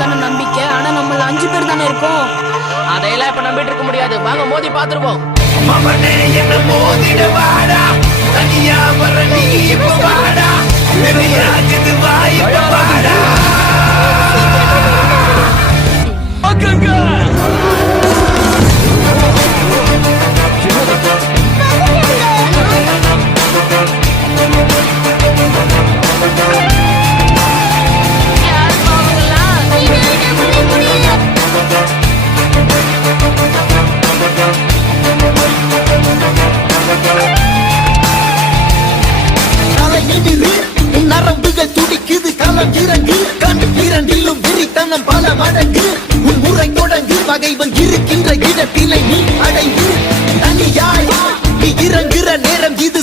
நம்பிக்கை. ஆனா நம்ம 5 பேர் தானே இருக்கோம். அதையெல்லாம் இப்ப நம்பிட்டு இருக்க முடியாது. வாங்க மோதி பாத்துருவோம். அவனே என்ன மோதிட வாடா, தனியா வர நீ இப்ப வாடா, நிறையாகுது வா இப்ப வாடா. நரம்புகள் துடிக்குது, களம் இறங்கு, கண் இரண்டிலும் விரித்தனம் பல மடங்கு. உன் முறை தொடங்கு, பகைவன் இருக்கின்ற இடத்திலே நீ அடைந்து தனியாய் நீ இறங்குற நேரம் இது.